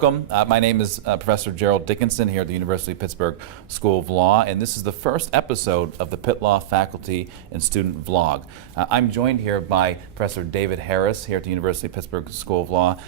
welcome. My name is Professor Gerald Dickinson here at the University of Pittsburgh School of Law, and this is the first episode of the Pitt Law Faculty and Student Vlog. I'm joined here by Professor David Harris here at the University of Pittsburgh School of Law,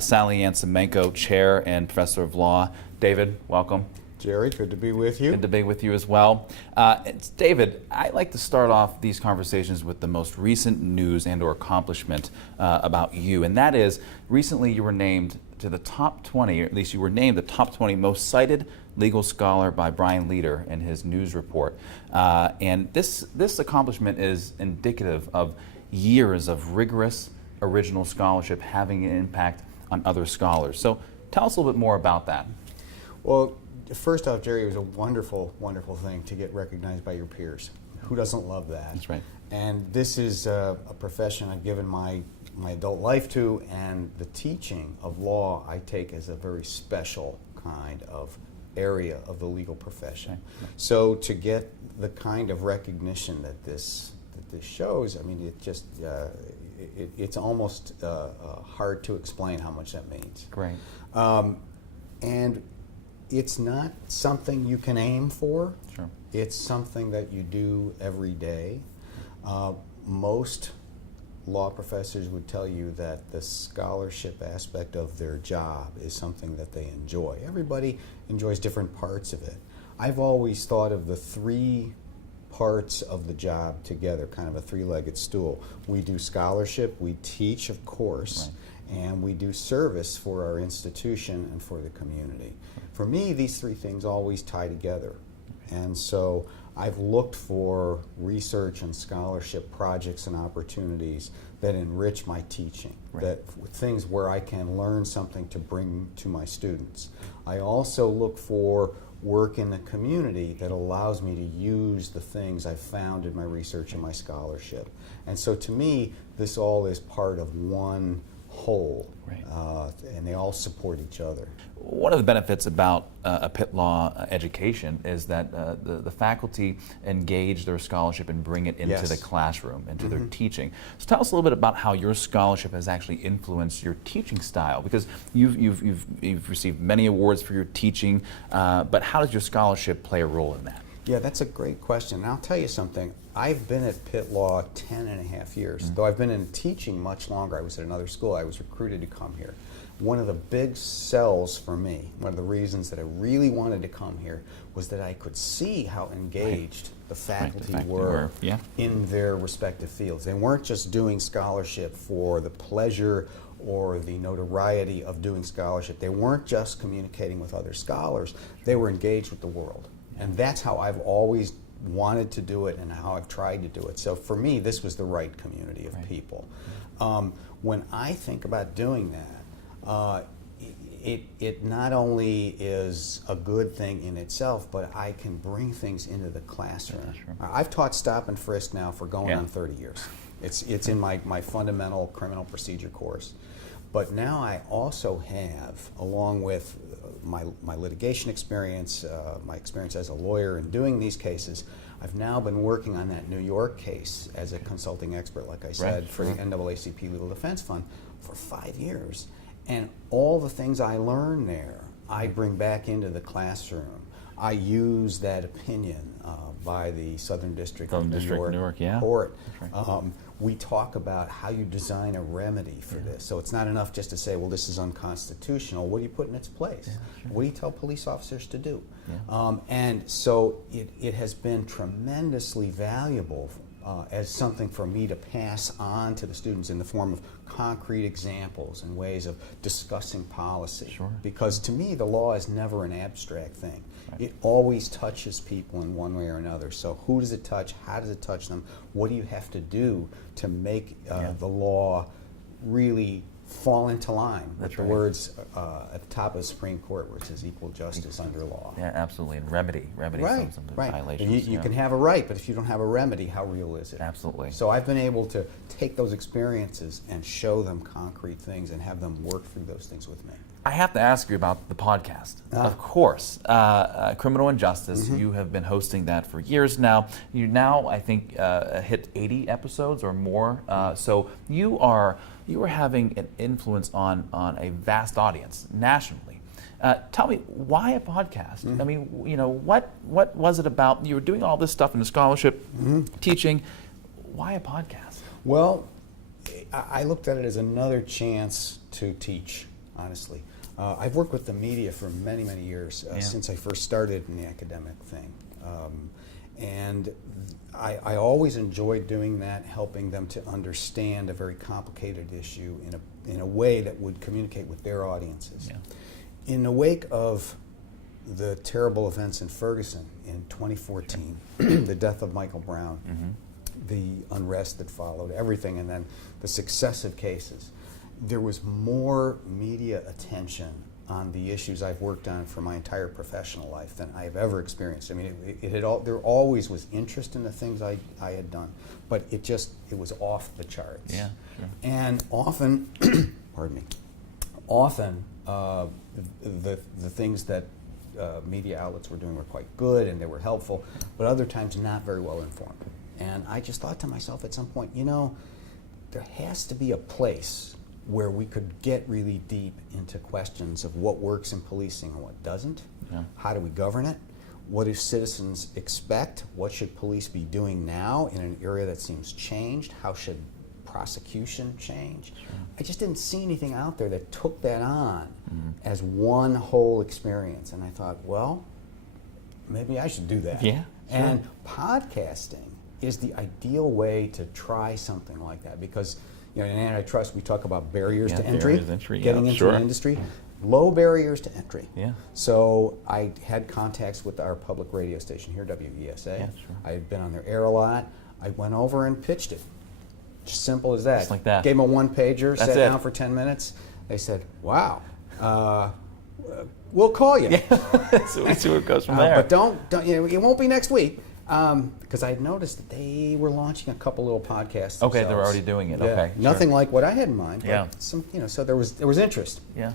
Sally Ann Semenko, Chair and Professor of Law. David, welcome. Jerry, good to be with you. Good to be with you as well. David, I like to start off these conversations with the most recent news and or accomplishment about you, and that is recently you were named to the top 20, or at least you were named the top 20 most cited legal scholar by Brian Leader in his news report. And this accomplishment is indicative of years of rigorous original scholarship having an impact on other scholars. So tell us a little bit more about that. Well, first off, Jerry, it was a wonderful, wonderful thing to get recognized by your peers. Who doesn't love that? That's right. And this is a profession I've given my adult life to, and the teaching of law I take as a very special kind of area of the legal profession. Right. So to get the kind of recognition that this shows, I mean, it just it's almost hard to explain how much that means. Great. And it's not something you can aim for. Sure. It's something that you do every day. Most law professors would tell you that the scholarship aspect of their job is something that they enjoy. Everybody enjoys different parts of it. I've always thought of the three parts of the job together, kind of a three-legged stool. We do scholarship, we teach, of course, right, and we do service for our institution and for the community. For me, these three things always tie together. And so I've looked for research and scholarship projects and opportunities that enrich my teaching, right, that things where I can learn something to bring to my students. I also look for work in the community that allows me to use the things I've found in my research and my scholarship. And so to me, this all is part of one whole, right, and they all support each other. One of the benefits about a Pitt Law education is that the faculty engage their scholarship and bring it into, yes, the classroom, into, mm-hmm, their teaching. So tell us a little bit about how your scholarship has actually influenced your teaching style, because you've received many awards for your teaching, but how does your scholarship play a role in that? Yeah, that's a great question. And I'll tell you something. I've been at Pitt Law 10 and a half years, mm-hmm, though I've been in teaching much longer. I was at another school. I was recruited to come here. One of the big sells for me, one of the reasons that I really wanted to come here, was that I could see how engaged, right, the faculty, right, were, yeah, in their respective fields. They weren't just doing scholarship for the pleasure or the notoriety of doing scholarship. They weren't just communicating with other scholars. They were engaged with the world. And that's how I've always wanted to do it and how I've tried to do it. So for me, this was the right community of, right, people. When I think about doing that, it not only is a good thing in itself, but I can bring things into the classroom. Yeah, sure. I've taught stop and frisk now for going, yeah, on 30 years. It's in my fundamental criminal procedure course. But now I also have, along with my litigation experience, my experience as a lawyer in doing these cases, I've now been working on that New York case as a consulting expert, like I said, right, for the NAACP Legal Defense Fund for 5 years. And all the things I learned there, I bring back into the classroom. I use that opinion by the Southern District of New York, yeah, Court. Right. We talk about how you design a remedy for, yeah, this. So it's not enough just to say, well, this is unconstitutional. What do you put in its place? Yeah, sure. What do you tell police officers to do? Yeah. And so it has been tremendously valuable as something for me to pass on to the students in the form of concrete examples and ways of discussing policy. Sure. Because to me, the law is never an abstract thing. Right. It always touches people in one way or another. So who does it touch? How does it touch them? What do you have to do to make yeah, the law really fall into line with the words at the top of the Supreme Court, where it says equal justice under law? Yeah, absolutely, and remedy right, some right. violations. You can have a right, but if you don't have a remedy, how real is it? Absolutely. So I've been able to take those experiences and show them concrete things and have them work through those things with me. I have to ask you about the podcast. Of course, Criminal Injustice. Mm-hmm. You have been hosting that for years now. You now, I think, hit 80 episodes or more. So you are having an influence on a vast audience nationally. Tell me, why a podcast? I mean, what was it about? You were doing all this stuff in the scholarship, teaching. Why a podcast? Well, I looked at it as another chance to teach, honestly. I've worked with the media for many, many years, since I first started in the academic thing. And I always enjoyed doing that, helping them to understand a very complicated issue in a way that would communicate with their audiences. Yeah. In the wake of the terrible events in Ferguson in 2014, the death of Michael Brown, the unrest that followed, everything, and then the successive cases, there was more media attention on the issues I've worked on for my entire professional life than I've ever experienced. I mean, there always was interest in the things I had done, but it was off the charts. Yeah, sure. And often, pardon me, often the things that media outlets were doing were quite good and they were helpful, but other times not very well informed. And I just thought to myself at some point, there has to be a place where we could get really deep into questions of what works in policing and what doesn't. Yeah. How do we govern it? What do citizens expect? What should police be doing now in an area that seems changed? How should prosecution change? Sure. I just didn't see anything out there that took that on as one whole experience. And I thought, well, maybe I should do that. Yeah, sure. And podcasting is the ideal way to try something like that, because in antitrust we talk about barriers to entry, getting into the industry, low barriers to entry. Yeah. So I had contacts with our public radio station here, WESA. Yeah, sure. I had been on their air a lot. I went over and pitched it. Just simple as that. Just like that. Gave them a one-pager, sat down for 10 minutes. They said, wow, we'll call you. Yeah. So we see where it goes from there. But don't it won't be next week. Because I had noticed that they were launching a couple little podcasts. Okay, they're already doing it. Yeah. Okay, nothing like what I had in mind. But some, so there was interest. Yeah.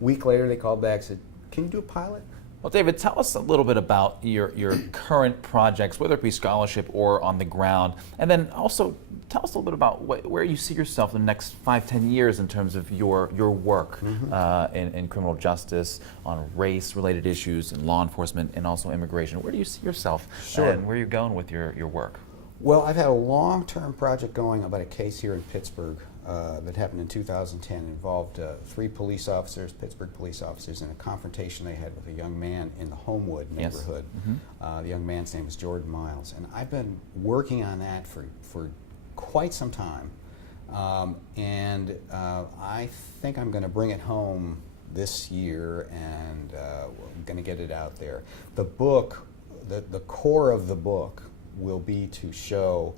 Week later, they called back and said, "Can you do a pilot?" Well, David, tell us a little bit about your current projects, whether it be scholarship or on the ground, and then also tell us a little bit about where you see yourself in the next 5-10 years in terms of your work in criminal justice, on race-related issues, in law enforcement, and also immigration. Where do you see yourself, and where are you going with your work? Well, I've had a long-term project going about a case here in Pittsburgh that happened in 2010. It involved 3 police officers, Pittsburgh police officers, in a confrontation they had with a young man in the Homewood neighborhood. Yes. The young man's name is Jordan Miles. And I've been working on that for quite some time. And I think I'm going to bring it home this year, and I'm going to get it out there. The book, the core of the book will be to show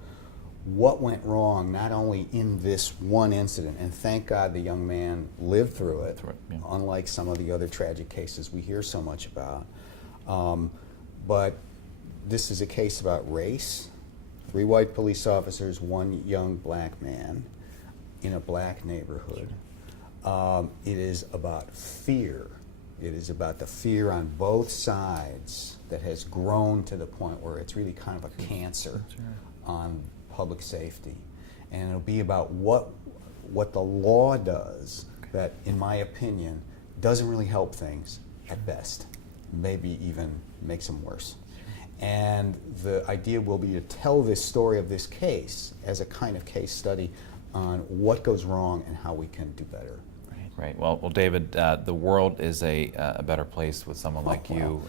what went wrong, not only in this one incident, and thank God the young man lived through it, unlike some of the other tragic cases we hear so much about. But this is a case about race. 3 white police officers, 1 young black man in a black neighborhood. It is about fear. It is about the fear on both sides that has grown to the point where it's really kind of a cancer on public safety. And it'll be about what the law does that, in my opinion, doesn't really help things at best, maybe even makes them worse. And the idea will be to tell this story of this case as a kind of case study on what goes wrong and how we can do better. Right. Well, David, the world is a better place with someone like you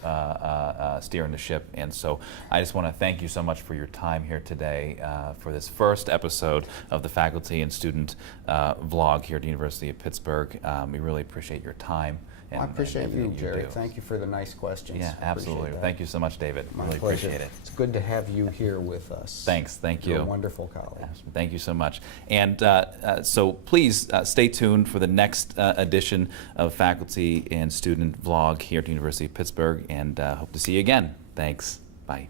steering the ship. And so I just want to thank you so much for your time here today for this first episode of the Faculty and Student vlog here at the University of Pittsburgh. We really appreciate your time. I appreciate you, Jerry. Thank you for the nice questions. Yeah, absolutely. Thank you so much, David. My really pleasure. Appreciate it. It's good to have you here with us. Thanks. Thank you. You're a wonderful colleague. Thank you so much. And so please stay tuned for the next edition of Faculty and Student vlog here at the University of Pittsburgh, and hope to see you again. Thanks. Bye.